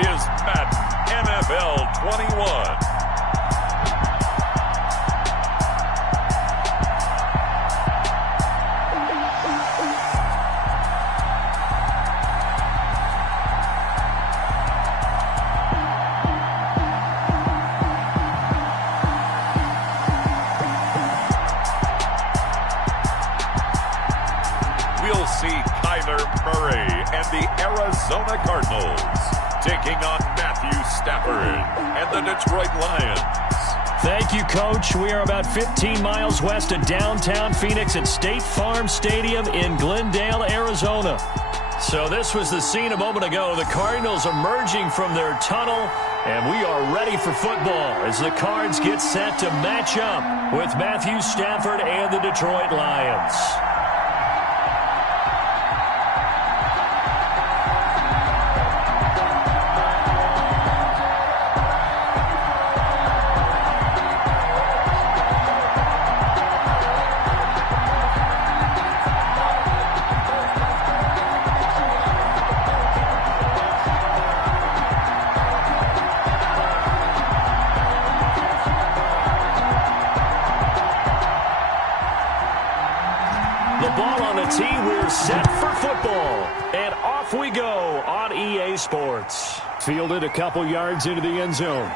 is Madden NFL 21. We'll see Kyler Murray and the Arizona Cardinals taking on Matthew Stafford and the Detroit Lions. Thank you, Coach. We are about 15 miles west of downtown Phoenix at State Farm Stadium in Glendale, Arizona. So this was the scene a moment ago. The Cardinals emerging from their tunnel, and we are ready for football as the Cards get set to match up with Matthew Stafford and the Detroit Lions. We're set for football, and off we go on EA Sports. Fielded a couple yards into the end zone.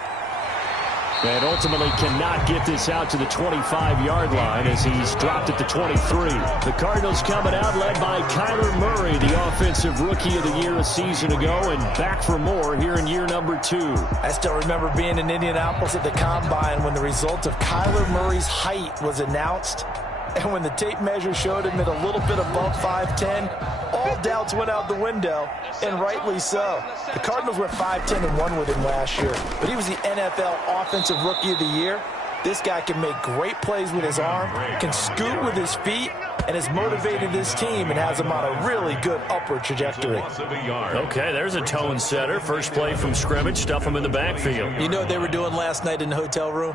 And ultimately cannot get this out to the 25-yard line as he's dropped at the 23. The Cardinals coming out led by Kyler Murray, the offensive rookie of the year a season ago, and back for more here in year number 2. I still remember being in Indianapolis at the Combine when the result of Kyler Murray's height was announced. And when the tape measure showed him at a little bit above 5'10", all doubts went out the window, and rightly so. The Cardinals went 5-10-1 with him last year, but he was the NFL Offensive Rookie of the Year. This guy can make great plays with his arm, can scoot with his feet, and has motivated this team and has them on a really good upward trajectory. Okay, there's a tone setter. First play from scrimmage, stuff him in the backfield. You know what they were doing last night in the hotel room?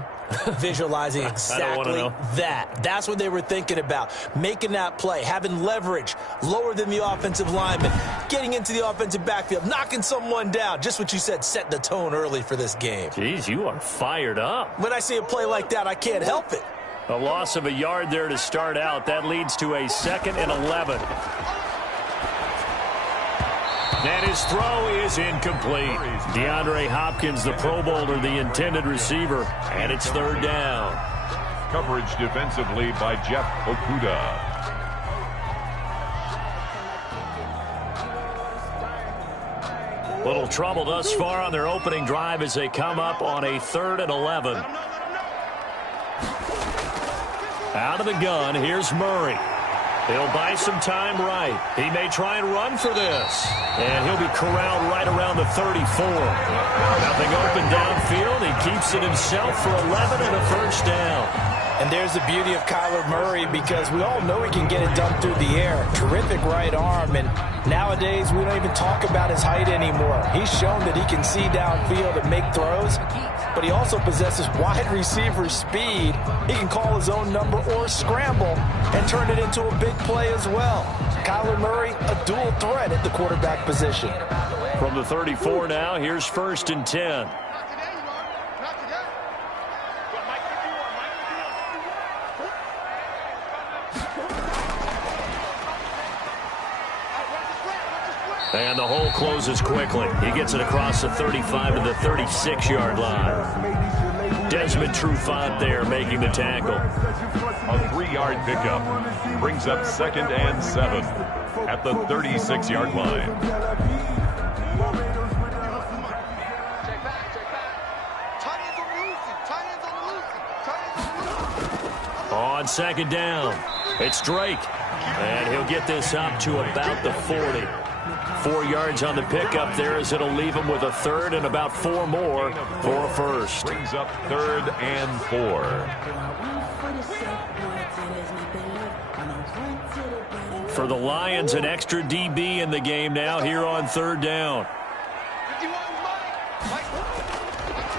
Visualizing exactly that. That's what they were thinking about. Making that play, having leverage, lower than the offensive lineman, getting into the offensive backfield, knocking someone down. Just what you said, set the tone early for this game. Jeez, you are fired up. When I see a play like that, I can't help it. A loss of a yard there to start out. That leads to a 2nd and 11. And his throw is incomplete. DeAndre Hopkins, the Pro Bowler, the intended receiver. And it's 3rd down. Coverage defensively by Jeff Okuda. Little trouble thus far on their opening drive as they come up on a 3rd and 11. Out of the gun, here's Murray. He'll buy some time right. He may try and run for this. And he'll be corralled right around the 34. Nothing open downfield. He keeps it himself for 11 and a 1st down. And there's the beauty of Kyler Murray, because we all know he can get it done through the air. Terrific right arm, and nowadays we don't even talk about his height anymore. He's shown that he can see downfield and make throws, but he also possesses wide receiver speed. He can call his own number or scramble and turn it into a big play as well. Kyler Murray, a dual threat at the quarterback position. From the 34 now, here's 1st and 10. And the hole closes quickly. He gets it across the 35 to the 36-yard line. Desmond Trufant there making the tackle. A 3-yard pickup brings up 2nd and 7 at the 36-yard line. On 2nd down, it's Drake. And he'll get this up to about the 40. 4 yards on the pickup there as it'll leave him with a 3rd and about 4 more for a 1st. Brings up 3rd and 4. For the Lions, an extra DB in the game now here on 3rd down.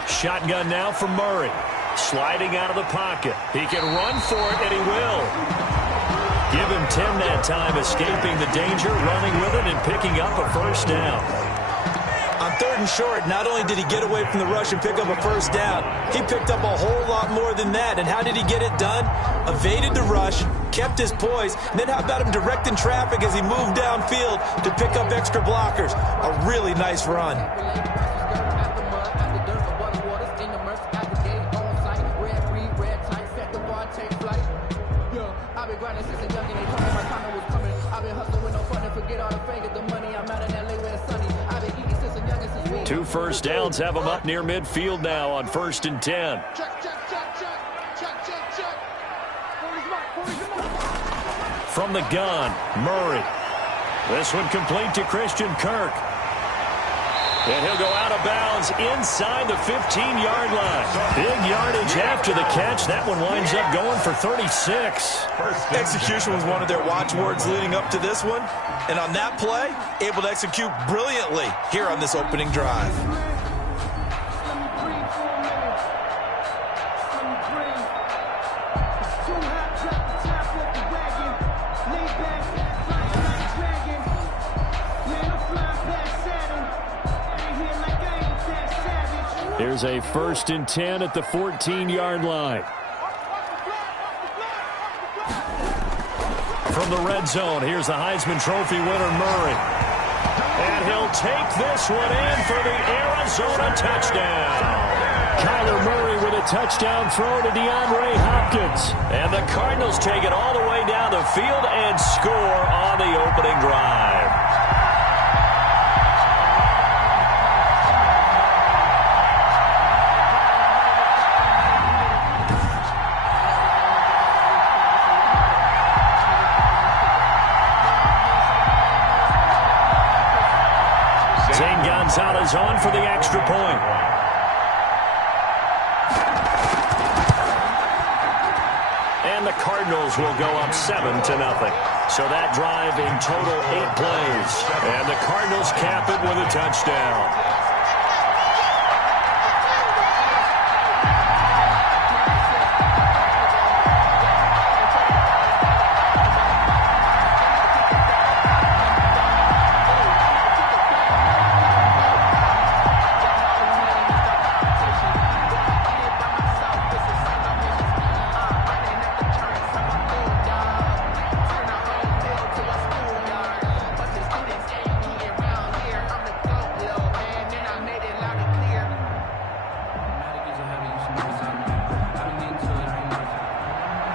Shotgun now for Murray. Sliding out of the pocket. He can run for it, and he will. Give him 10 that time, escaping the danger, running with it, and picking up a 1st down. I'm 3rd and short, not only did he get away from the rush and pick up a first down, he picked up a whole lot more than that. And how did he get it done? Evaded the rush, kept his poise, and then how about him directing traffic as he moved downfield to pick up extra blockers? A really nice run. Two first downs have them up near midfield now on 1st and 10. From the gun, Murray. This one complete to Christian Kirk. And he'll go out of bounds inside the 15-yard line. Big yardage after the catch. That one winds up going for 36. Execution was one of their watchwords leading up to this one. And on that play, able to execute brilliantly here on this opening drive. Here's a 1st and 10 at the 14-yard line. From the red zone, here's the Heisman Trophy winner, Murray. And he'll take this one in for the Arizona touchdown. Kyler Murray with a touchdown throw to DeAndre Hopkins. And the Cardinals take it all the way down the field and score on the opening drive. Gonzalez on for the extra point. And the Cardinals will go up 7-0. So that drive in total 8 plays. And the Cardinals cap it with a touchdown.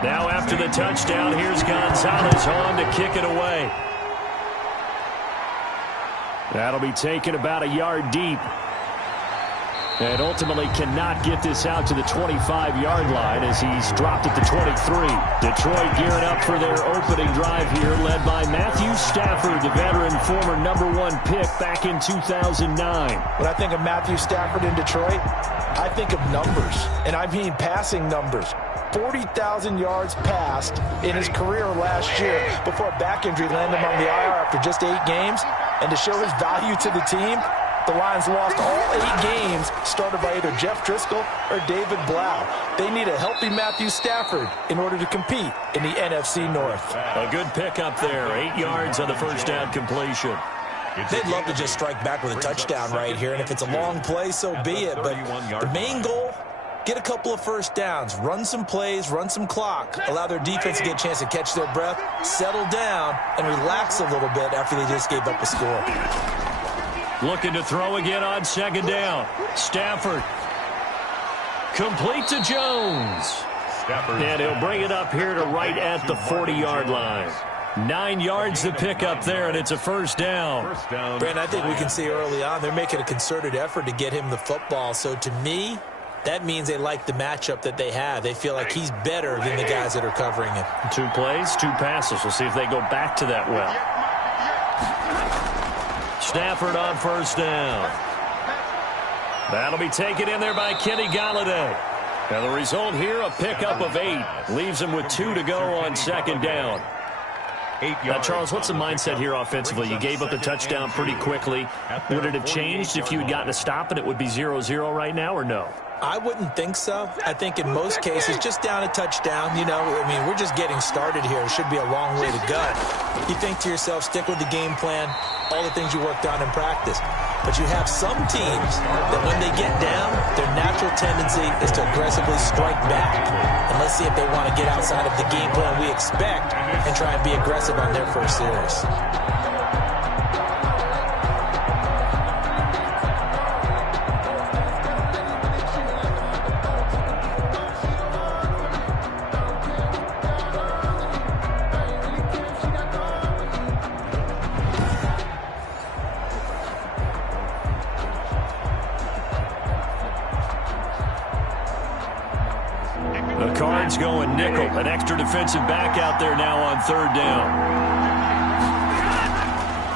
Now after the touchdown, here's Gonzalez on to kick it away. That'll be taken about a yard deep. And ultimately cannot get this out to the 25-yard line as he's dropped at the 23. Detroit gearing up for their opening drive here, led by Matthew Stafford, the veteran former #1 pick back in 2009. When I think of Matthew Stafford in Detroit, I think of numbers, and I mean passing numbers. 40,000 yards passed in his career last year before a back injury landed him on the IR after just 8 games. And to show his value to the team, the Lions lost all 8 games started by either Jeff Driscoll or David Blau. They need a healthy Matthew Stafford in order to compete in the NFC North. A good pickup there. 8 yards on the first down completion. They'd love to just strike back with a touchdown right here, and if it's a long play, so be it. But the main goal, get a couple of first downs, run some plays, run some clock, allow their defense to get a chance to catch their breath, settle down, and relax a little bit after they just gave up a score. Looking to throw again on second down. Stafford. Complete to Jones. And he'll bring it up here to right at the 40-yard line. 9 yards to pick up there, and it's a first down. Brandon, I think we can see early on they're making a concerted effort to get him the football. So to me, that means they like the matchup that they have. They feel like he's better than the guys that are covering him. 2 plays, 2 passes. We'll see if they go back to that well. Stafford on first down. That'll be taken in there by Kenny Golladay. And the result here, a pickup of 8. Leaves him with 2 to go on second down. Now, Charles, what's the mindset here offensively? You gave up the touchdown pretty quickly. Would it have changed if you had gotten a stop and it would be 0-0 right now, or no? I wouldn't think so. I think in most cases, just down a touchdown, you know, I mean, we're just getting started here. It should be a long way to go. You think to yourself, stick with the game plan, all the things you worked on in practice. But you have some teams that when they get down, their natural tendency is to aggressively strike back. And let's see if they want to get outside of the game plan we expect and try and be aggressive on their first series. The Cards going nickel. An extra defensive back out there now on third down.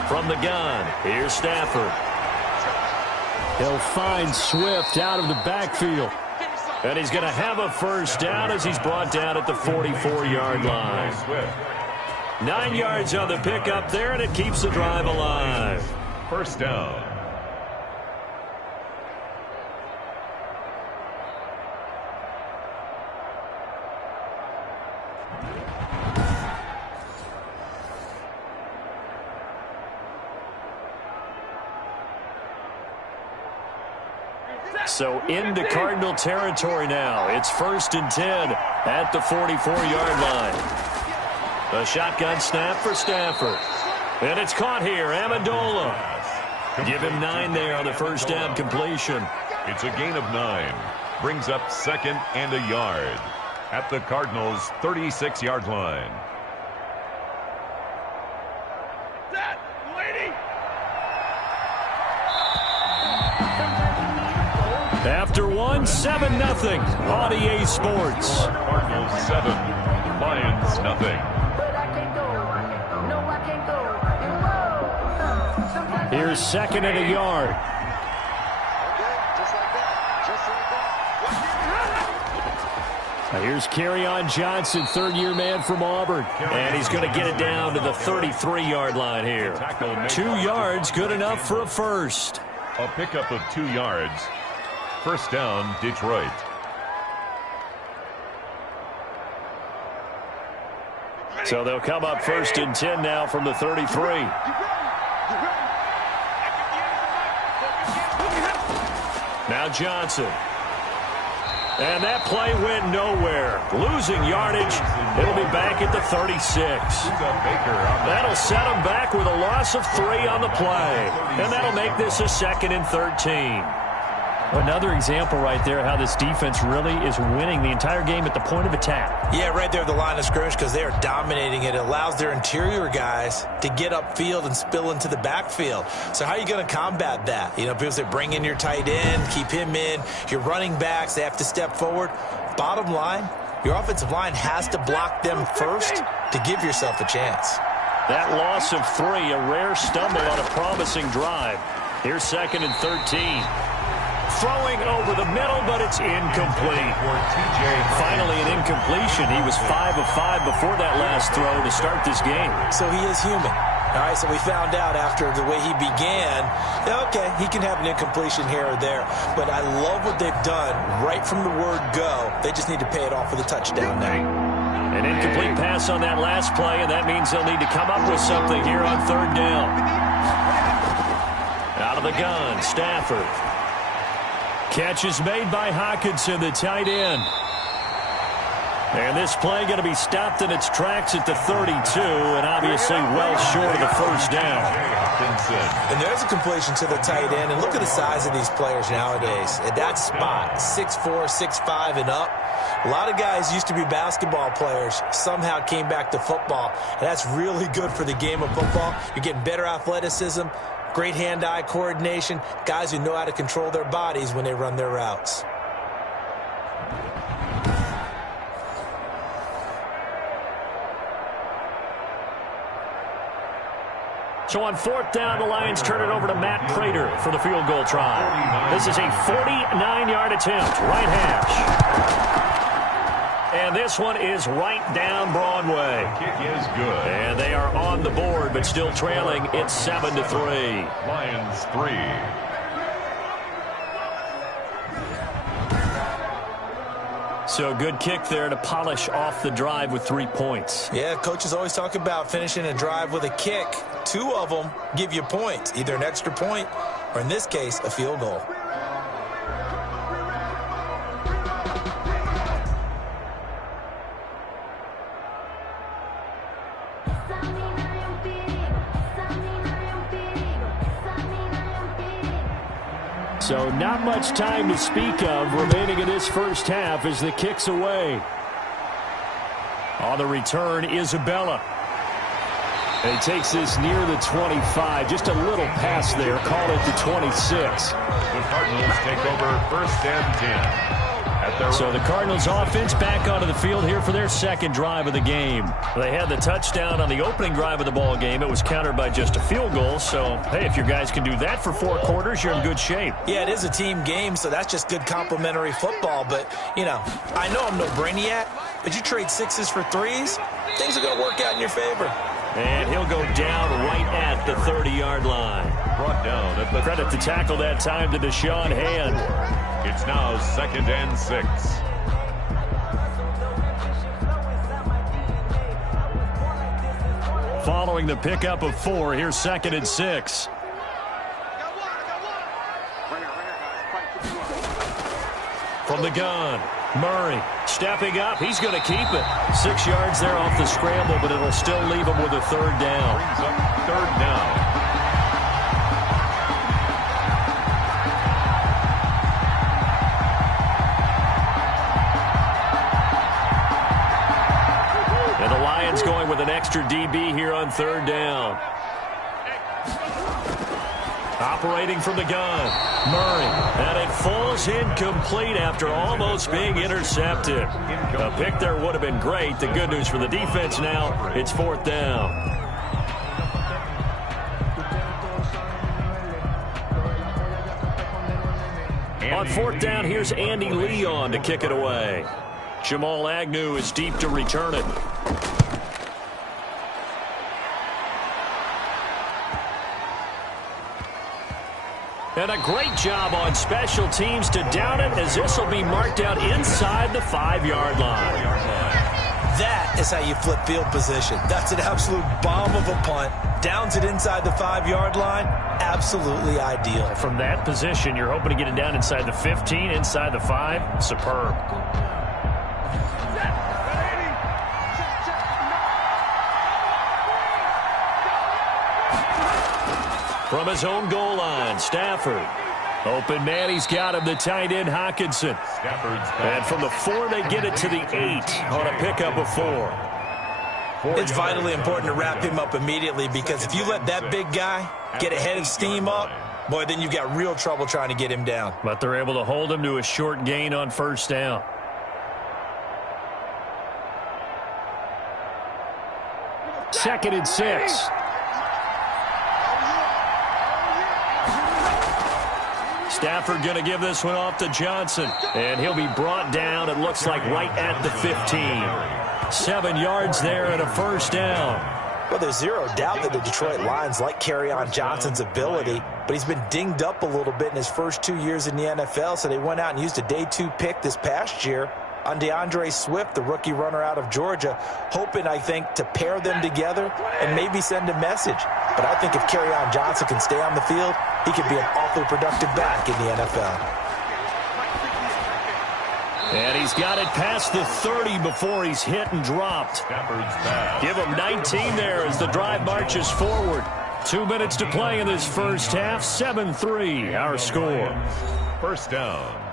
From the gun, here's Stafford. He'll find Swift out of the backfield. And he's going to have a first down as he's brought down at the 44-yard line. 9 yards on the pickup there, and it keeps the drive alive. First down. So into Cardinal territory now. It's 1st and 10 at the 44-yard line. A shotgun snap for Stafford. And it's caught here. Amendola. Give him 9 there on the first down completion. It's a gain of 9. Brings up 2nd and a yard at the Cardinals' 36-yard line. After one, 7-0 on EA Sports. Cardinals 7, Lions nothing. Here's 2nd and a yard. Now here's Kerryon Johnson, third-year man from Auburn. And he's going to get it down to the 33-yard line here. 2 yards, good enough for a first. A pickup of 2 yards. First down, Detroit. So they'll come up 1st and 10 now from the 33. Now Johnson. And that play went nowhere. Losing yardage. It'll be back at the 36. That'll set them back with a loss of 3 on the play. And that'll make this a 2nd and 13. Another example right there how this defense really is winning the entire game at the point of attack. Yeah, right there at the line of scrimmage because they are dominating it. It allows their interior guys to get upfield and spill into the backfield. So how are you going to combat that? You know, people say bring in your tight end, keep him in. Your running backs, they have to step forward. Bottom line, your offensive line has to block them first to give yourself a chance. That loss of 3, a rare stumble on a promising drive. Here's 2nd and 13. Throwing over the middle, but it's incomplete. Finally an incompletion. He was 5 of 5 before that last throw to start this game. So he is human. All right, so we found out after the way he began, okay, he can have an incompletion here or there. But I love what they've done right from the word go. They just need to pay it off with a touchdown now. An incomplete pass on that last play, and that means they'll need to come up with something here on third down. Out of the gun, Stafford. Catch is made by Hockenson, the tight end. And this play going to be stopped in its tracks at the 32, and obviously well short of the first down. And there's a completion to the tight end, and look at the size of these players nowadays. At that spot, 6'4", 6'5", and up. A lot of guys used to be basketball players, somehow came back to football, and that's really good for the game of football. You're getting better athleticism, great hand-eye coordination, guys who know how to control their bodies when they run their routes. So on fourth down, the Lions turn it over to Matt Prater for the field goal try. This is a 49-yard attempt, right hash. And this one is right down Broadway. Kick is good. And they are on the board, but still trailing. It's 7-3. Lions 3. So good kick there to polish off the drive with 3 points. Yeah, coaches always talk about finishing a drive with a kick. 2 of them give you points, either an extra point or, in this case, a field goal. So not much time to speak of remaining in this first half as the kick's away. On the return, Isabella. And he takes this near the 25. Just a little pass there. Call it the 26. The Cardinals take over first and 10. So the Cardinals offense back onto the field here for their second drive of the game. They had the touchdown on the opening drive of the ball game. It was countered by just a field goal. So, hey, if your guys can do that for 4 quarters, you're in good shape. Yeah, it is a team game, so that's just good complimentary football. But, you know, I know I'm no brainiac, but you trade 6s for 3s, things are going to work out in your favor. And he'll go down right at the 30-yard line. Brought down at the Credit to tackle that time to Deshaun Hand. It's now 2nd and 6. Following the pickup of 4, here's 2nd and 6. From the gun, Murray stepping up. He's going to keep it. 6 yards there off the scramble, but it'll still leave him with a 3rd down. Brings up 3rd down. And the Lions going with an extra DB here on 3rd down. Operating from the gun, Murray, and it falls incomplete after almost being intercepted. A pick there would have been great. The good news for the defense now, it's 4th down. On 4th down, here's Andy Leon to kick it away. Jamal Agnew is deep to return it. And a great job on special teams to down it, as this will be marked out inside the 5-yard line. That is how you flip field position. That's an absolute bomb of a punt. Downs it inside the 5-yard line. Absolutely ideal. From that position, you're hoping to get it down inside the 15, inside the 5. Superb. From his own goal line, Stafford. Open man, he's got him, the tight end, Hockenson. And from the 4, they get it to the 8 on a pickup of 4. It's vitally important to wrap him up immediately, because if you let that big guy get ahead of steam up, boy, then you've got real trouble trying to get him down. But they're able to hold him to a short gain on 1st down. Second and 6. Stafford going to give this one off to Johnson. And he'll be brought down, it looks like, right at the 15. 7 yards there and a 1st down. Well, there's zero doubt that the Detroit Lions like Kerryon Johnson's ability, but he's been dinged up a little bit in his first 2 years in the NFL, so they went out and used a day 2 pick this past year on DeAndre Swift, the rookie runner out of Georgia, hoping, I think, to pair them together and maybe send a message. But I think if Kerryon Johnson can stay on the field, he could be an awfully productive back in the NFL. And he's got it past the 30 before he's hit and dropped. Give him 19 there as the drive marches forward. 2 minutes to play in this first half. 7-3, our score. 1st down.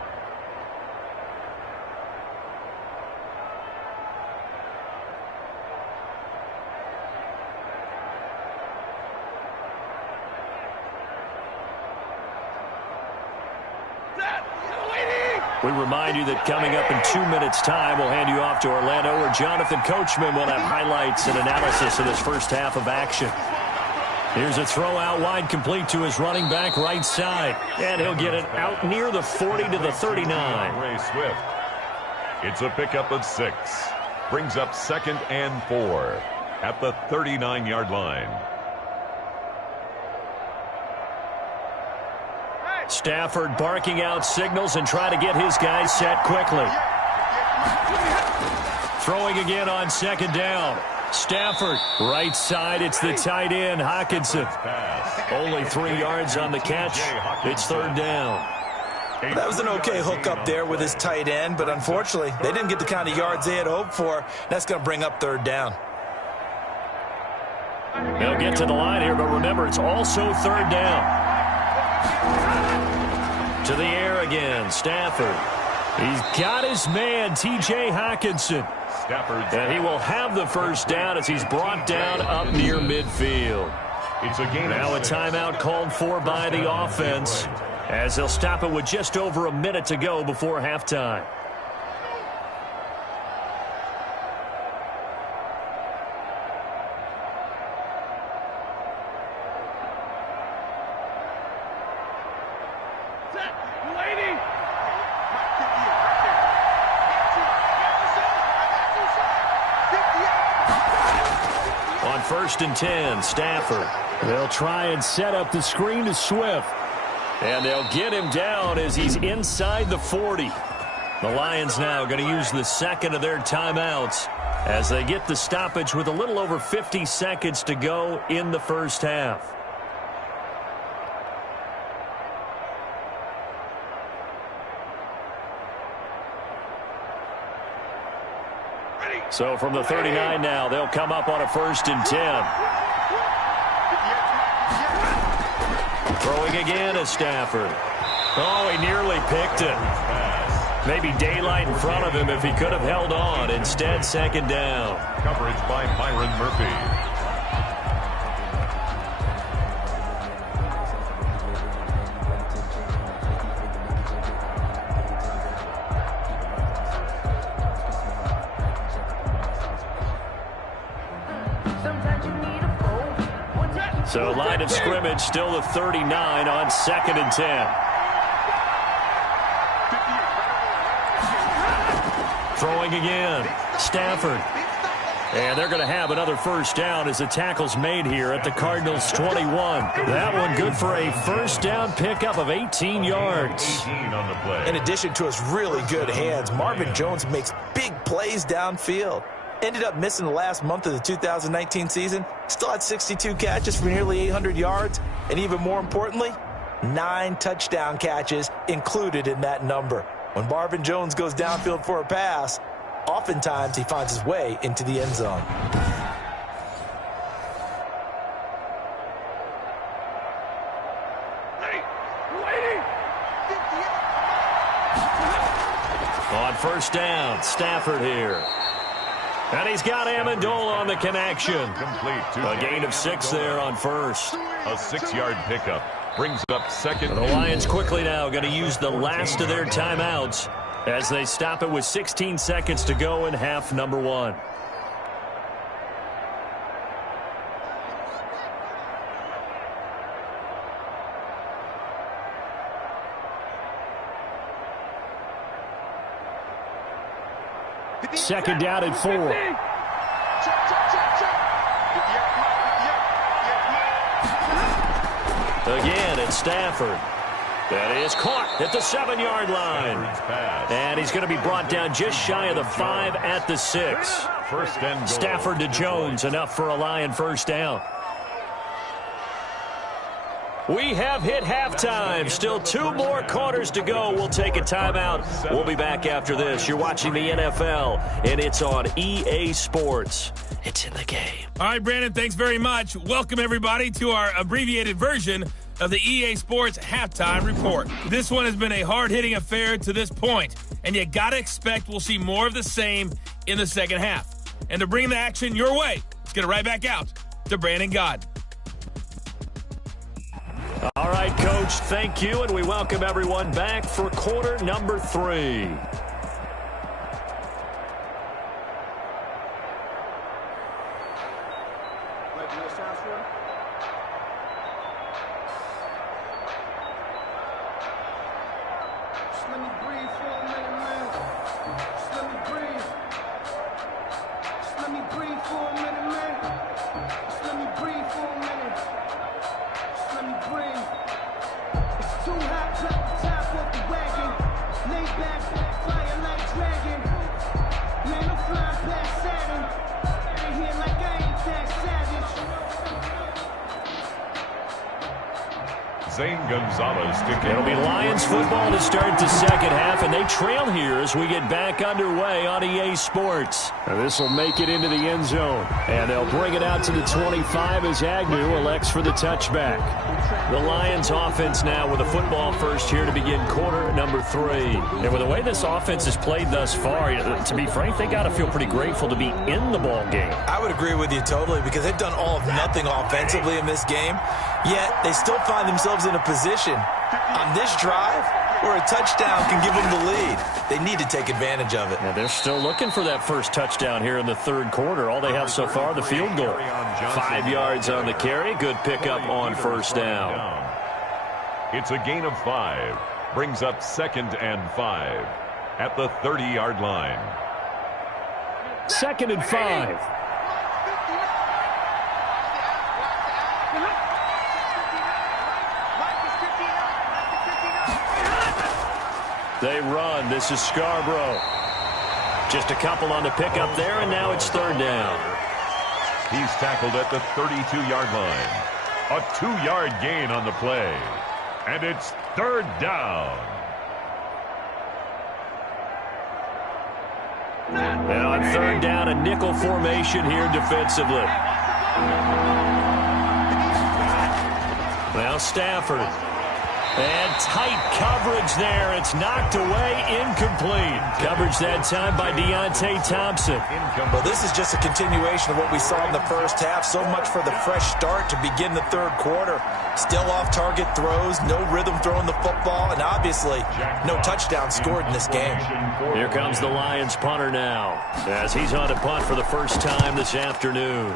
We remind you that coming up in 2 minutes' time, we'll hand you off to Orlando, where Jonathan Coachman will have highlights and analysis of this first half of action. Here's a throw out wide, complete to his running back right side. And he'll get it out near the 40 to the 39. Ray Swift. It's a pickup of 6. Brings up 2nd and 4 at the 39-yard line. Stafford barking out signals and trying to get his guys set quickly. Throwing again on second down. Stafford, right side. It's the tight end, Hockenson. Only 3 yards on the catch. It's third down. That was an okay hook up there with his tight end, but unfortunately, they didn't get the kind of yards they had hoped for. That's going to bring up third down. They'll get to the line here, but remember, it's also third down. To the air again, Stafford. He's got his man, T.J. Hockenson. And he will have the first down as he's brought down up near midfield. Now a timeout called for by the offense as they'll stop it with just over a minute to go before halftime. On 1st and 10, Stafford. They'll try and set up the screen to Swift. And they'll get him down as he's inside the 40. The Lions now going to use the second of their timeouts as they get the stoppage with a little over 50 seconds to go in the first half. So from the 39 now, they'll come up on a 1st and 10. Throwing again is Stafford. Oh, he nearly picked it. Maybe daylight in front of him if he could have held on. Instead, second down. Coverage by Byron Murphy. So line of scrimmage still the 39 on 2nd and 10. Throwing again, Stafford. And they're going to have another first down as the tackle's made here at the Cardinals' 21. That one good for a first down pickup of 18 yards. In addition to his really good hands, Marvin Jones makes big plays downfield. Ended up missing the last month of the 2019 season. Still had 62 catches for nearly 800 yards. And even more importantly, 9 touchdown catches included in that number. When Marvin Jones goes downfield for a pass, oftentimes he finds his way into the end zone. On first down, Stafford here. And he's got Amendola on the connection. A gain of 6 there on first. A 6-yard pickup brings up second. The Lions quickly now going to use the last of their timeouts as they stop it with 16 seconds to go in half number 1. Second down and 4. Again, it's Stafford. That is caught at the 7-yard line. And he's going to be brought down just shy of the 5 at the 6. First and goal. Stafford to Jones, enough for a Lion first down. We have hit halftime. Still 2 more quarters to go. We'll take a timeout. We'll be back after this. You're watching the NFL, and it's on EA Sports. It's in the game. All right, Brandon, thanks very much. Welcome, everybody, to our abbreviated version of the EA Sports Halftime Report. This one has been a hard-hitting affair to this point, and you got to expect we'll see more of the same in the second half. And to bring the action your way, let's get it right back out to Brandon Gaudin. All right, Coach, thank you, and we welcome everyone back for quarter number 3. Zane Gonzalez to kick. It'll be Lions football to start the second half, and they trail here as we get back underway on EA Sports. This will make it into the end zone, and they'll bring it out to the 25 as Agnew elects for the touchback. The Lions offense now with a football first here to begin quarter number 3. And with the way this offense has played thus far, to be frank, they got to feel pretty grateful to be in the ball game. I would agree with you totally because they've done all of nothing offensively in this game, yet they still find themselves in a position on this drive where a touchdown can give them the lead. They need to take advantage of it. And they're still looking for that first touchdown here in the third quarter. All they have so far, the field goal. 5 yards on the carry. Good pickup on first down. It's a gain of 5. Brings up 2nd and 5 at the 30-yard line. 2nd and 5. They run. This is Scarborough. Just a couple on the pickup there, and now it's 3rd down. He's tackled at the 32-yard line. A 2-yard gain on the play. And it's 3rd down. And on 3rd down, a nickel formation here defensively. Now Stafford. And tight coverage there. It's knocked away, incomplete. Coverage that time by Deontay Thompson. Well, this is just a continuation of what we saw in the first half. So much for the fresh start to begin the third quarter. Still off-target throws, no rhythm throwing the football, and obviously no touchdown scored in this game. Here comes the Lions punter now as he's on to punt for the first time this afternoon.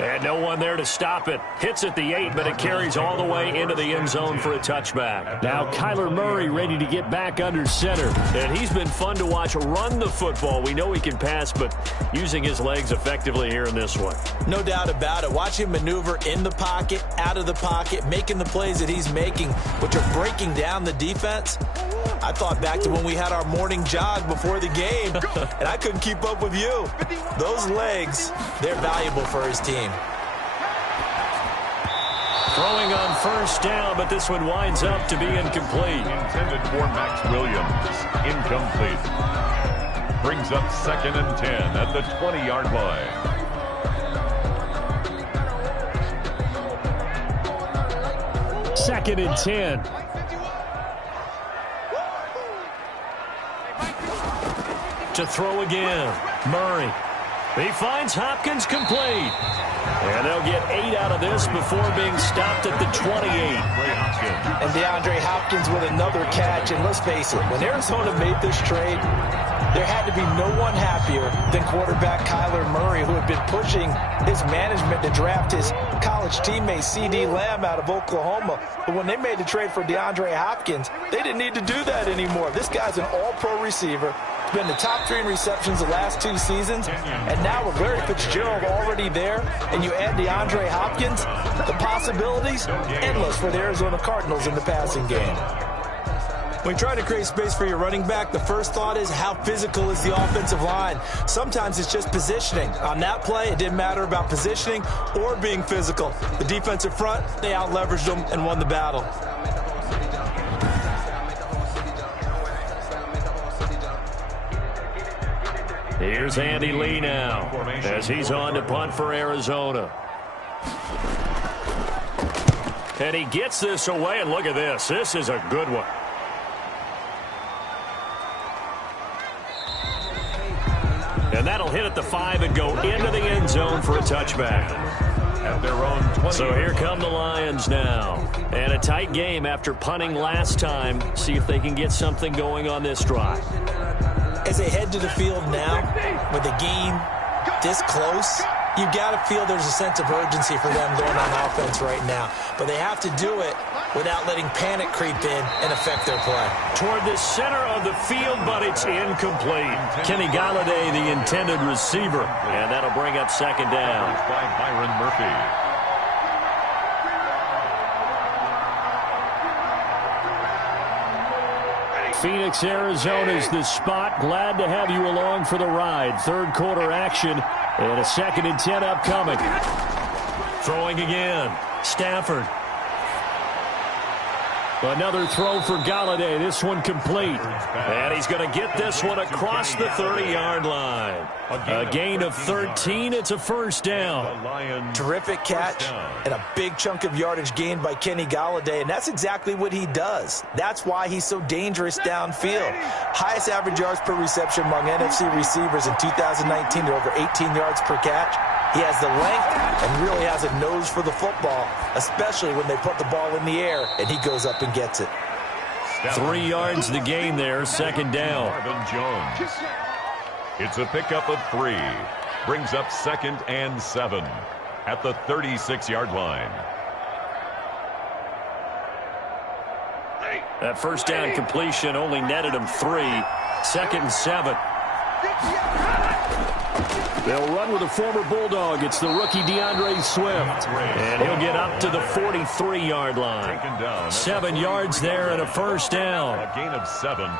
And no one there to stop it. Hits at the 8, but it carries all the way into the end zone for a touchback. Now Kyler Murray ready to get back under center. And he's been fun to watch run the football. We know he can pass, but using his legs effectively here in this one. No doubt about it. Watch him maneuver in the pocket, out of the pocket, making the plays that he's making, which are breaking down the defense. I thought back to when we had our morning jog before the game, and I couldn't keep up with you. Those legs, they're valuable for his team. Throwing on first down, but this one winds up to be incomplete. Intended for Max Williams. Incomplete. Brings up 2nd and 10 at the 20-yard line. 2nd and 10. To throw again. Murray. He finds Hopkins complete. And they'll get 8 out of this before being stopped at the 28. And DeAndre Hopkins with another catch. And let's face it, when Arizona made this trade, there had to be no one happier than quarterback Kyler Murray, who had been pushing his management to draft his college teammate C.D. Lamb out of Oklahoma. But when they made the trade for DeAndre Hopkins, they didn't need to do that anymore. This guy's an all-pro receiver. He's been the top 3 in receptions the last 2 seasons. And now with Larry Fitzgerald already there, and you add DeAndre Hopkins, the possibilities endless for the Arizona Cardinals in the passing game. When you try to create space for your running back, the first thought is how physical is the offensive line. Sometimes it's just positioning. On that play, it didn't matter about positioning or being physical. The defensive front, they out-leveraged them and won the battle. Here's Andy Lee now as he's on to punt for Arizona. And he gets this away, and look at this. This is a good one. And that'll hit at the 5 and go into the end zone for a touchback. At their own 20. So here come the Lions now. And a tight game after punting last time. See if they can get something going on this drive. As they head to the field now, with the game this close, you've got to feel there's a sense of urgency for them going on offense right now. But they have to do it without letting panic creep in and affect their play. Toward the center of the field, but it's incomplete. Kenny Galladay, the intended receiver. And that'll bring up 2nd down. By Byron Murphy. Phoenix, Arizona is the spot. Glad to have you along for the ride. Third quarter action And a 2nd and 10 upcoming. Throwing again. Stafford. Another throw for Galladay. This one complete. And he's going to get this one across the 30-yard line. A gain of 13. It's a first down. Terrific catch and a big chunk of yardage gained by Kenny Galladay, and that's exactly what he does. That's why he's so dangerous downfield. Highest average yards per reception among NFC receivers in 2019 at over 18 yards per catch. He has the length and really has a nose for the football, especially when they put the ball in the air and he goes up and gets it. 3 yards to gain there, 2nd down. Marvin Jones. It's a pickup of 3. Brings up 2nd and 7 at the 36-yard line. That first down completion only netted him 3. 2nd and 7. They'll run with a former Bulldog. It's the rookie DeAndre Swift. And he'll get up to the 43-yard line. 7 yards there and a first down. A gain of 7.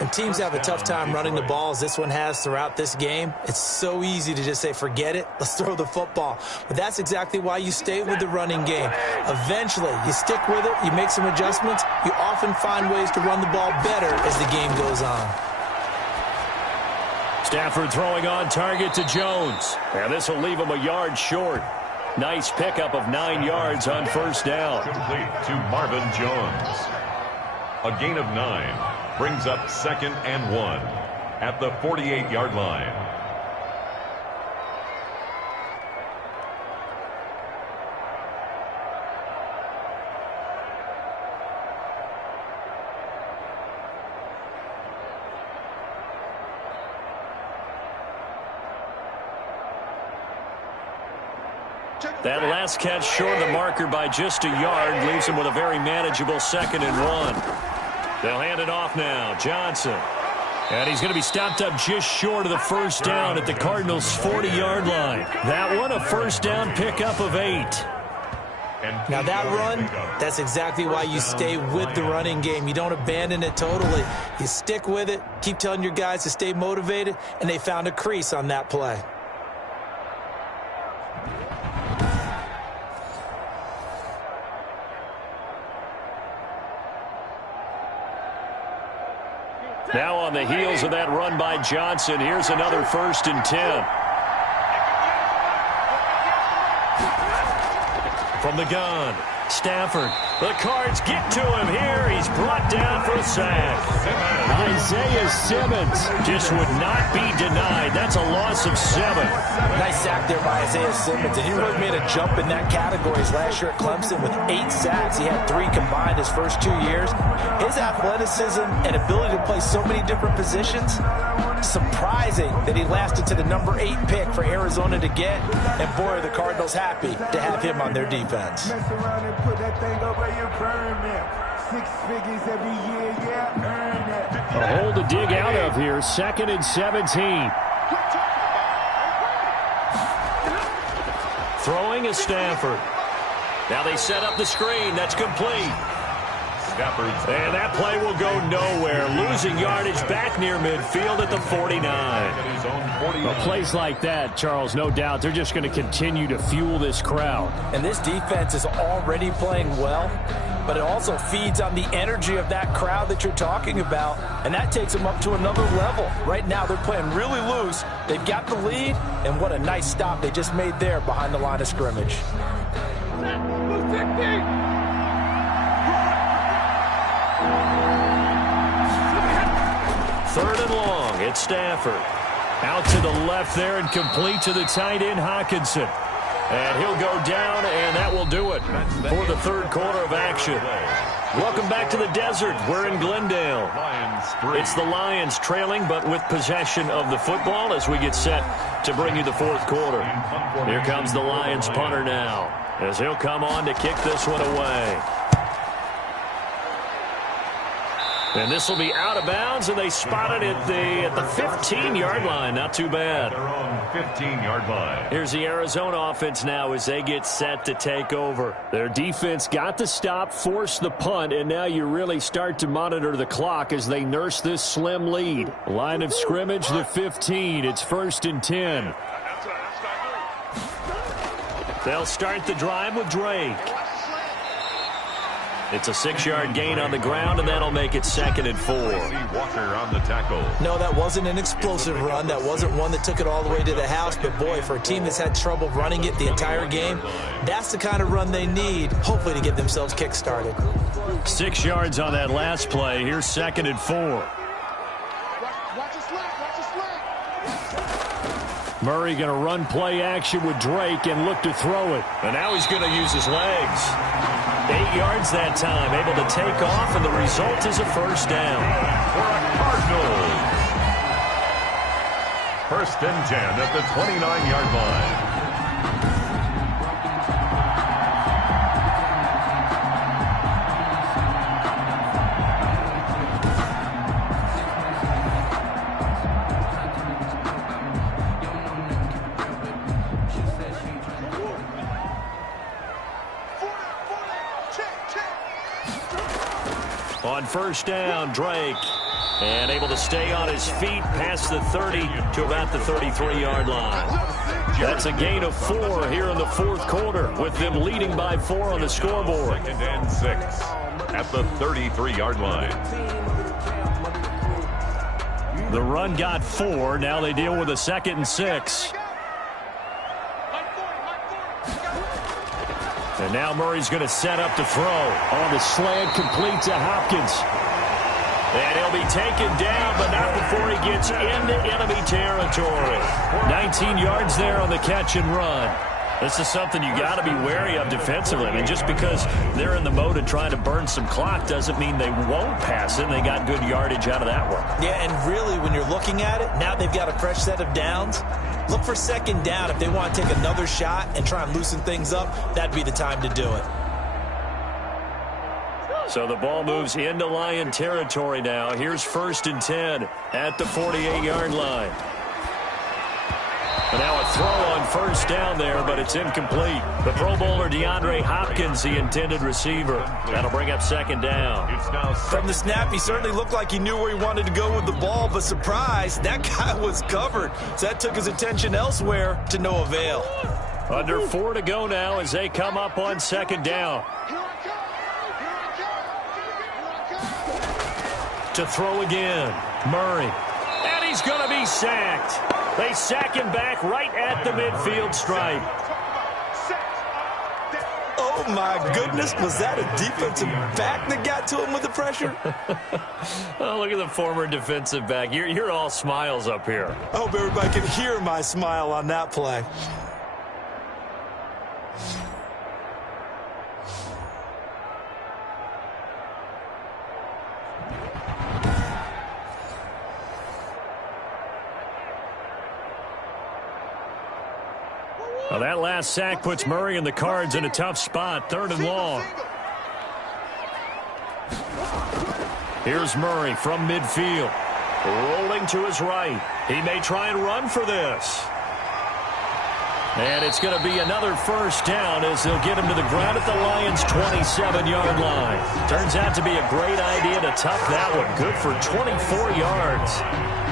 And teams have a tough time running the ball as this one has throughout this game. It's so easy to just say, forget it, let's throw the football. But that's exactly why you stay with the running game. Eventually, you stick with it, you make some adjustments, you often find ways to run the ball better as the game goes on. Stafford throwing on target to Jones. And this will leave him a yard short. Nice pickup of 9 yards on first down. Complete to Marvin Jones. A gain of 9. Brings up 2nd and 1 at the 48-yard line. That last catch short of the marker by just a yard leaves him with a very manageable 2nd and 1. They'll hand it off now. Johnson. And he's going to be stopped up just short of the first down at the Cardinals' 40-yard line. That one, a first down pickup of 8. Now that run, that's exactly why you stay with the running game. You don't abandon it totally. You stick with it, keep telling your guys to stay motivated, and they found a crease on that play. Now on the heels of that run by Johnson, here's another 1st and 10. From the gun, Stafford. The Cards get to him here. He's brought down for a sack. Isaiah Simmons just would not be denied. That's a loss of 7. Nice sack there by Isaiah Simmons, and he really made a jump in that category last year at Clemson with 8 sacks. He had 3 combined his first 2 years. His athleticism and ability to play so many different positions, surprising that he lasted to the number 8 pick for Arizona to get, and boy, are the Cardinals happy to have him on their defense. A hole to dig out of here, 2nd and 17. Throwing is Stafford. Now they set up the screen. That's complete. And that play will go nowhere. Losing yardage back near midfield at the 49. Well, plays like that, Charles, no doubt, they're just going to continue to fuel this crowd. And this defense is already playing well, but it also feeds on the energy of that crowd that you're talking about, and that takes them up to another level. Right now, they're playing really loose. They've got the lead, and what a nice stop they just made there behind the line of scrimmage. Third and long, it's Stafford. Out to the left there and complete to the tight end, Hockenson. And he'll go down, and that will do it for the third quarter of action. Welcome back to the desert. We're in Glendale. It's the Lions trailing, but with possession of the football as we get set to bring you the fourth quarter. Here comes the Lions punter now, as he'll come on to kick this one away. And this will be out of bounds, and they spot it at the 15-yard line. Not too bad. Their own 15-yard line. Here's the Arizona offense now as they get set to take over. Their defense got the stop, forced the punt, and now you really start to monitor the clock as they nurse this slim lead. Line of scrimmage, the 15. It's 1st and 10. They'll start the drive with Drake. It's a 6-yard gain on the ground, and that'll make it 2nd and 4. Walker on the tackle. No, that wasn't an explosive run. That wasn't one that took it all the way to the house. But, boy, for a team that's had trouble running it the entire game, that's the kind of run they need, hopefully, to get themselves kick-started. 6 yards on that last play. Here's 2nd and 4. Murray going to run play action with Drake and look to throw it. And now he's going to use his legs. 8 yards that time, able to take off, and the result is a first down. For a Cardinals. 1st and 10 at the 29-yard line. On first down, Drake. And able to stay on his feet past the 30 to about the 33-yard line. That's a gain of 4 here in the 4th quarter, with them leading by 4 on the scoreboard. 2nd and 6 at the 33-yard line. The run got 4. Now they deal with a 2nd and 6. And now Murray's going to set up to throw. On the slant, complete to Hopkins. And he'll be taken down, but not before he gets into enemy territory. 19 yards there on the catch and run. This is something you got to be wary of defensively. I mean, just because they're in the mode of trying to burn some clock doesn't mean they won't pass it. They got good yardage out of that one. Yeah, and really, when you're looking at it, now they've got a fresh set of downs. Look for 2nd down. If they want to take another shot and try and loosen things up, that'd be the time to do it. So the ball moves into Lion territory now. Here's 1st and 10 at the 48-yard line. And now a throw on first down there, but it's incomplete. The Pro Bowler DeAndre Hopkins, the intended receiver. That'll bring up 2nd down. From the snap, he certainly looked like he knew where he wanted to go with the ball, but surprise, that guy was covered. So that took his attention elsewhere to no avail. Under 4 to go now as they come up on 2nd down. To throw again, Murray. And he's going to be sacked. They sack him back right at the midfield stripe. Oh, my goodness. Was that a defensive back that got to him with the pressure? Oh, look at the former defensive back. You're all smiles up here. I hope everybody can hear my smile on that play. Well, that last sack puts Murray and the Cards in a tough spot, 3rd and long. Here's Murray from midfield. Rolling to his right. He may try and run for this. And it's going to be another first down as they'll get him to the ground at the Lions' 27-yard line. Turns out to be a great idea to tuck that one. Good for 24 yards.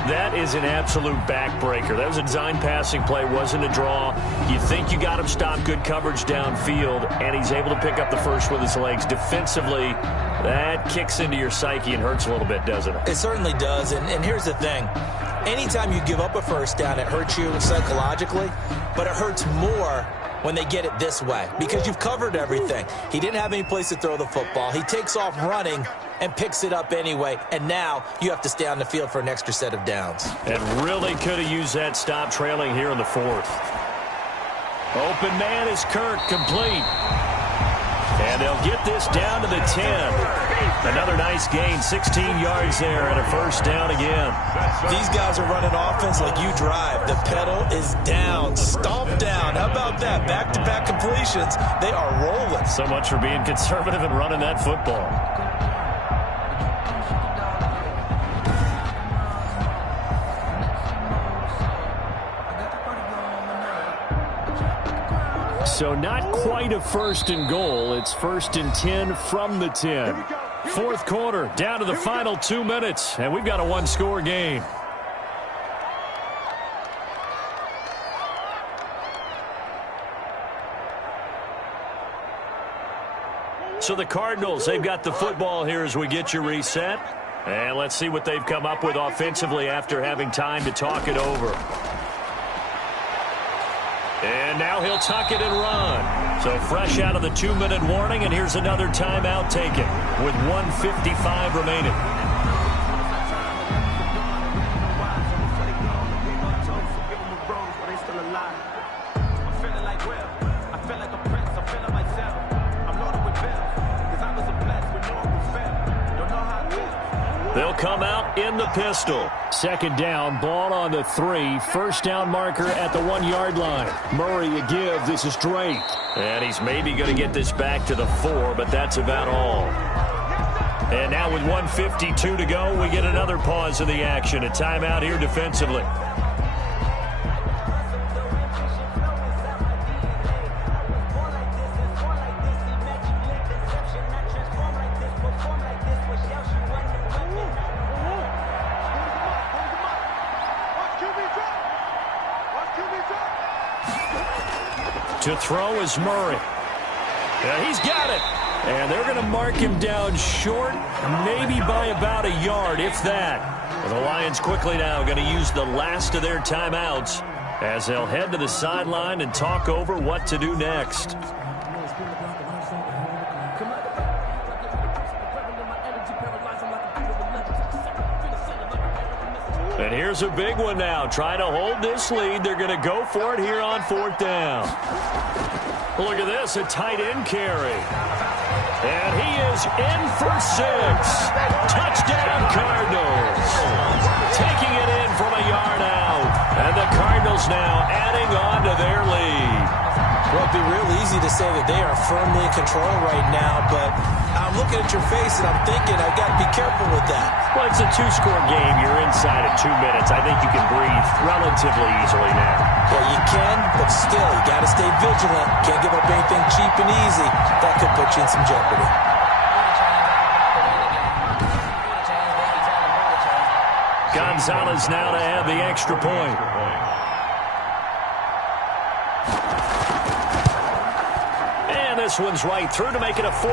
That is an absolute backbreaker. That was a design passing play, wasn't a draw. You think you got him stopped, good coverage downfield, and he's able to pick up the first with his legs. Defensively, that kicks into your psyche and hurts a little bit, doesn't it? It certainly does, and here's the thing. Anytime you give up a first down, it hurts you psychologically, but it hurts more when they get it this way because you've covered everything. He didn't have any place to throw the football. He takes off running and picks it up anyway, and now you have to stay on the field for an extra set of downs. And really could have used that stop trailing here in the 4th. Open man is Kirk, complete. And they'll get this down to the 10. Another nice gain, 16 yards there, and a first down again. These guys are running offense like you drive. The pedal is down, stomp down. How about that? Back-to-back completions. They are rolling. So much for being conservative and running that football. So not quite a 1st and goal. It's 1st and 10 from the 10. 4th quarter, down to the final 2 minutes, and we've got a one-score game. So the Cardinals, they've got the football here as we get you reset. And let's see what they've come up with offensively after having time to talk it over. And now he'll tuck it and run. So fresh out of the 2-minute warning, and here's another timeout taken with 1:55 remaining. They'll come out in the pistol. Second down, ball on the 3. First down marker at the 1-yard line. Murray a give. This is Drake. And he's maybe going to get this back to the 4, but that's about all. And now with 1:52 to go, we get another pause of the action. A timeout here defensively. To throw is Murray. Yeah, he's got it. And they're going to mark him down short, maybe by about a yard, if that. The Lions quickly now going to use the last of their timeouts as they'll head to the sideline and talk over what to do next. And here's a big one now. Trying to hold this lead. They're going to go for it here on 4th down. Look at this, a tight end carry. And he is in for 6. Touchdown, Cardinals. Taking it in from a yard out. And the Cardinals now adding on to their lead. Well, it'd be real easy to say that they are firmly in control right now, but I'm looking at your face and I'm thinking I've got to be careful with that. Well, it's a 2-score game. You're inside of 2 minutes. I think you can breathe relatively easily now. Yeah, you can, but still, you got to stay vigilant. Can't give up anything cheap and easy. That could put you in some jeopardy. Gonzalez now to have the extra point. This one's right through to make it a 14-3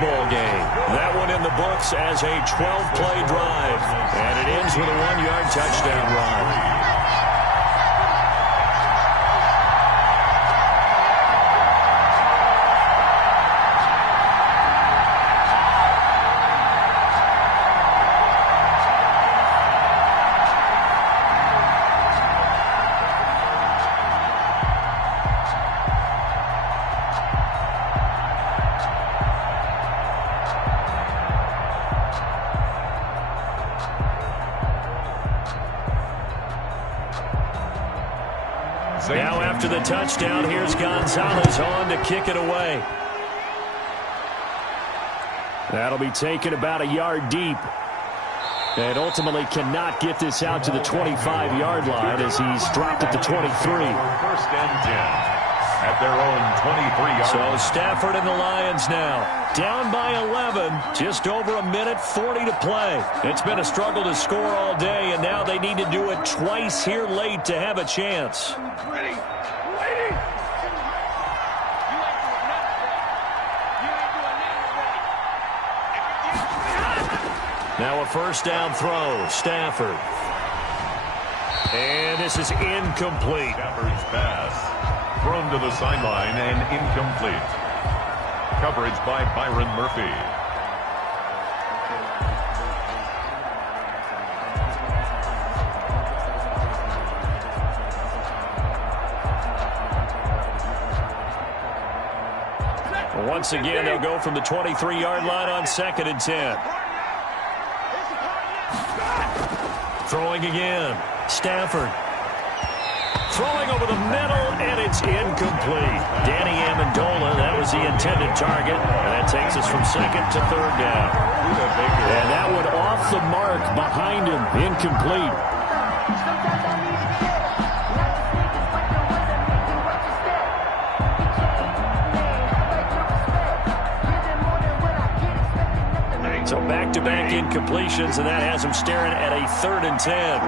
ball game. That one in the books as a 12-play drive. And it ends with a 1-yard touchdown run. Now after the touchdown, here's Gonzalez on to kick it away. That'll be taken about a yard deep. And ultimately cannot get this out to the 25-yard line as he's dropped at the 23. First and 10 at their own 23-yard line. So Stafford and the Lions now down by 11, just over a minute 40 to play. It's been a struggle to score all day, and now they need to do it twice here late to have a chance. Now a first down throw, Stafford. And this is incomplete. Stafford's pass thrown to the sideline and incomplete. Coverage by Byron Murphy. Once again, they'll go from the 23-yard line on 2nd and 10. Throwing again. Stafford. Throwing over the middle, and it's incomplete. Danny Amendola, that was the intended target. And that takes us from 2nd to 3rd down. And that one off the mark behind him. Incomplete. So back-to-back incompletions, and that has him staring at a 3rd and 10.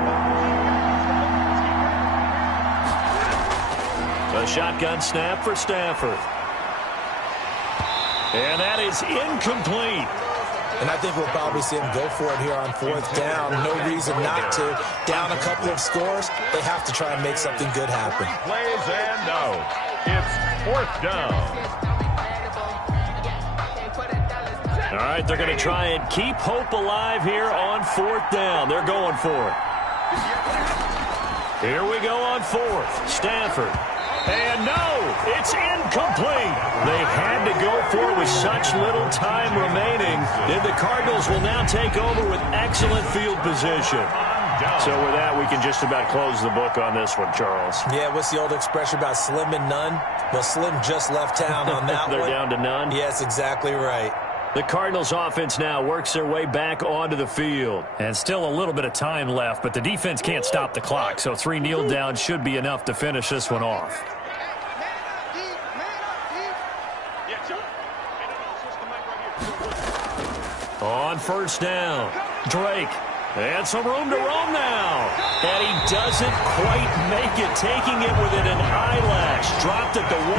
A shotgun snap for Stafford. And that is incomplete. And I think we'll probably see him go for it here on 4th down. No reason not to. Down a couple of scores, they have to try and make something good happen. Plays and now it's 4th down. All right, they're going to try and keep hope alive here on 4th down. They're going for it. Here we go on 4th. Stafford. And no, it's incomplete. They had to go for it with such little time remaining. And the Cardinals will now take over with excellent field position. So with that, we can just about close the book on this one, Charles. Yeah, what's the old expression about slim and none? Well, Slim just left town on that one. They're down to none? Yes, exactly right. The Cardinals offense now works their way back onto the field. And still a little bit of time left, but the defense can't stop the clock, so 3 kneel downs should be enough to finish this one off. On 1st down, Drake. And some room to roam now. And he doesn't quite make it, taking it within an eyelash. Dropped at the 1.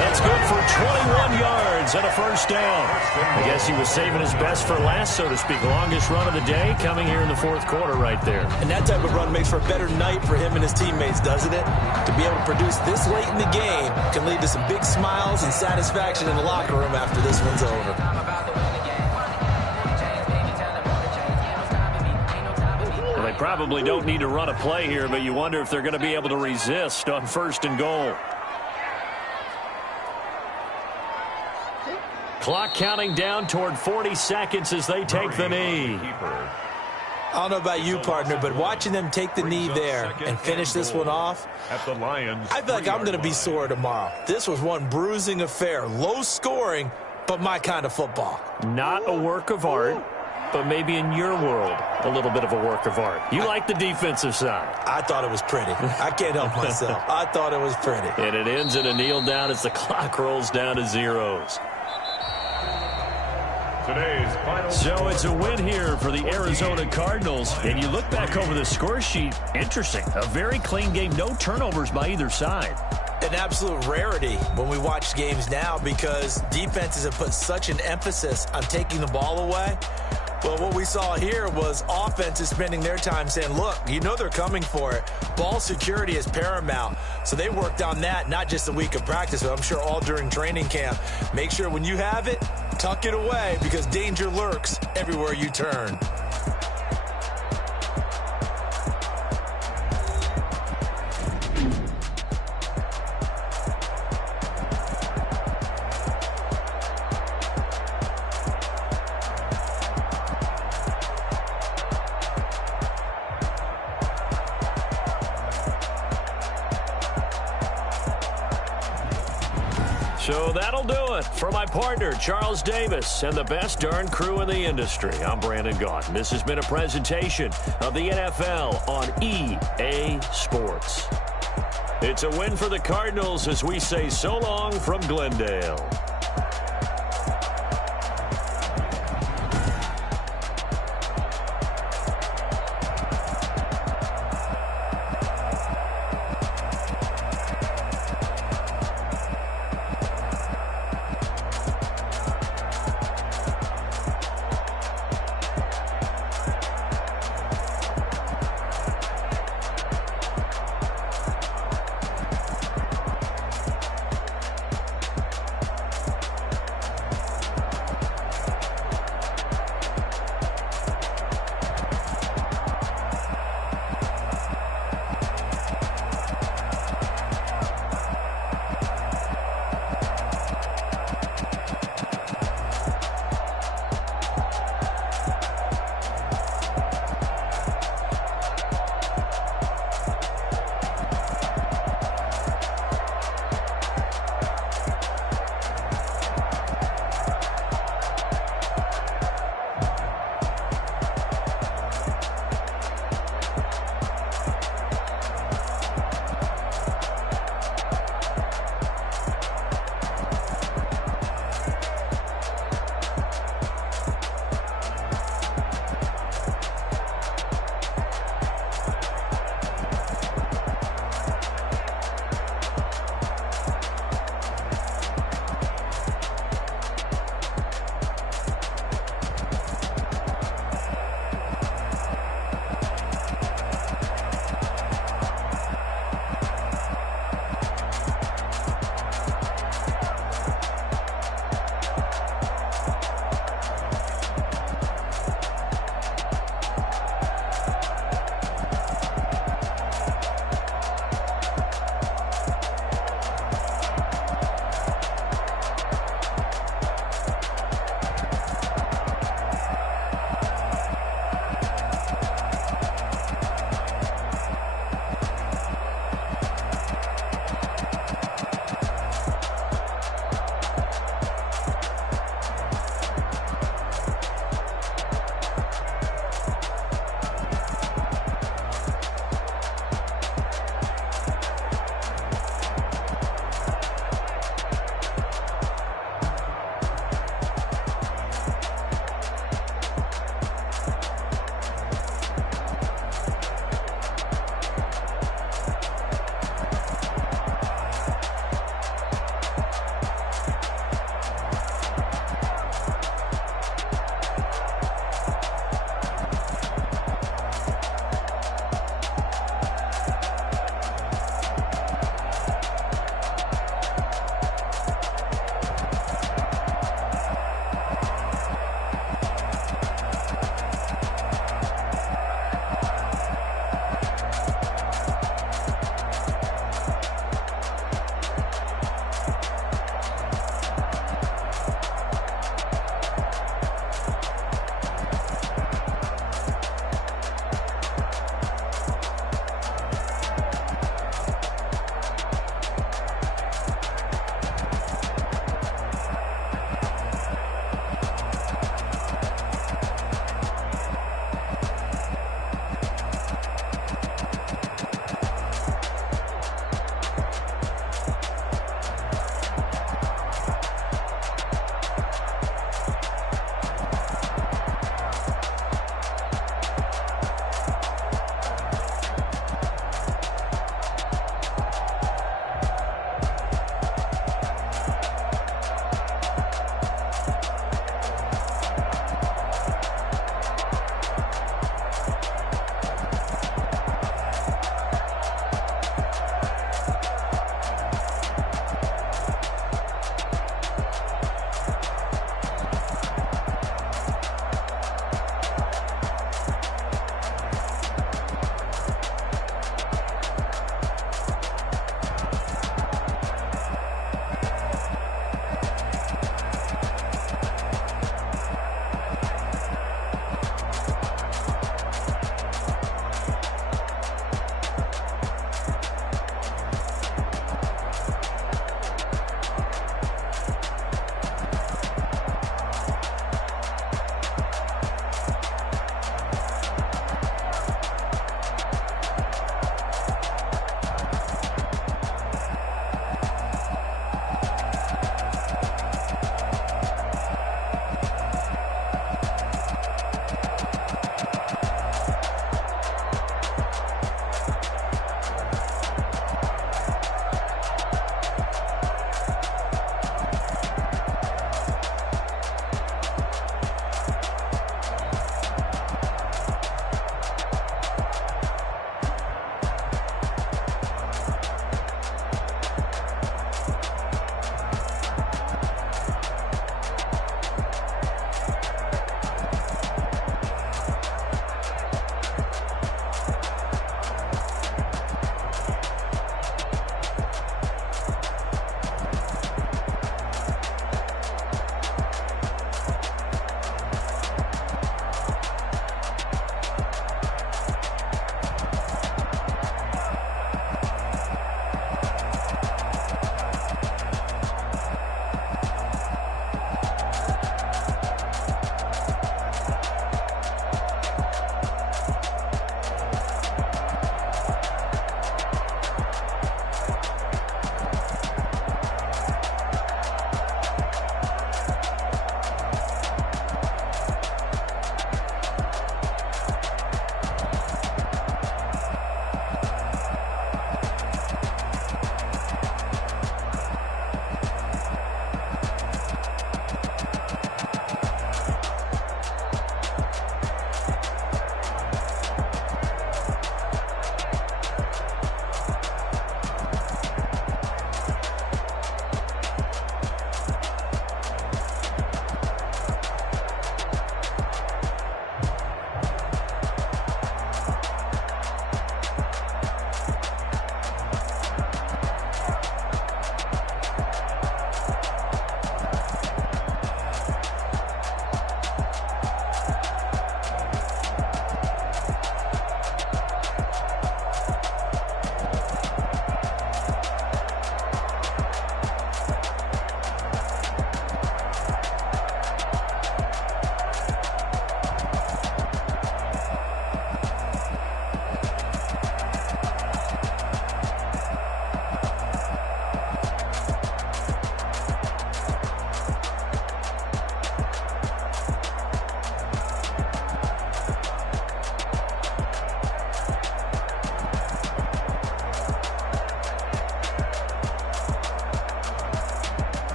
That's good for 21 yards and a 1st down. I guess he was saving his best for last, so to speak. Longest run of the day coming here in the 4th quarter right there. And that type of run makes for a better night for him and his teammates, doesn't it? To be able to produce this late in the game can lead to some big smiles and satisfaction in the locker room after this one's over. They probably don't need to run a play here, but you wonder if they're going to be able to resist on 1st and goal. Clock counting down toward 40 seconds as they take the knee. I don't know about you, partner, but watching them take the knee there and finish this one off, I feel like I'm going to be sore tomorrow. This was one bruising affair, low scoring, but my kind of football. Not a work of art, but maybe in your world, a little bit of a work of art. You like the defensive side. I thought it was pretty. I can't help myself. I thought it was pretty. And it ends in a kneel down as the clock rolls down to zeros. So it's a win here for the Arizona Cardinals. And you look back over the score sheet, interesting. A very clean game, no turnovers by either side. An absolute rarity when we watch games now because defenses have put such an emphasis on taking the ball away. Well, what we saw here was offenses spending their time saying, look, you know they're coming for it. Ball security is paramount. So they worked on that, not just a week of practice, but I'm sure all during training camp. Make sure when you have it, tuck it away because danger lurks everywhere you turn. So that'll do it for my partner, Charles Davis, and the best darn crew in the industry. I'm Brandon Gaughan. This has been a presentation of the NFL on EA Sports. It's a win for the Cardinals as we say so long from Glendale.